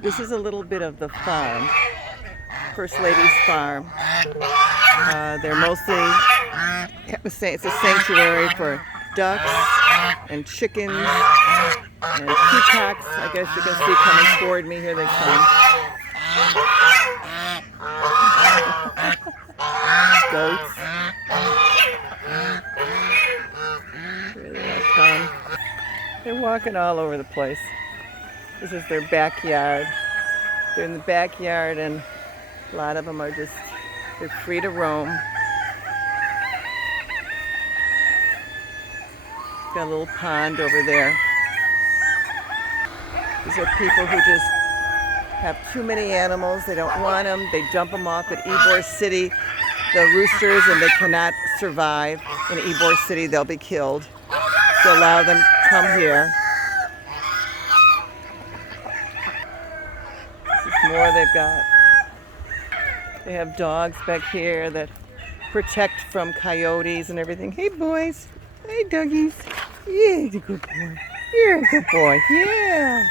This is a little bit of the farm, First Lady's farm. They're mostly, I would say it's a sanctuary for ducks and chickens and peacocks. I guess you can see coming toward me. Here they come. Goats. Here they come. They're walking all over the place. This is their backyard. They're in the backyard, and a lot of them are just, they're free to roam. Got a little pond over there. These are people who just have too many animals. They don't want them. They dump them off at Ybor City, the roosters, and they cannot survive in Ybor City. They'll be killed. So allow them to come here. This is more they've got. They have dogs back here that protect from coyotes and everything. Hey, boys. Hey, doggies. Yeah, you're a good boy. You're a good boy. Yeah.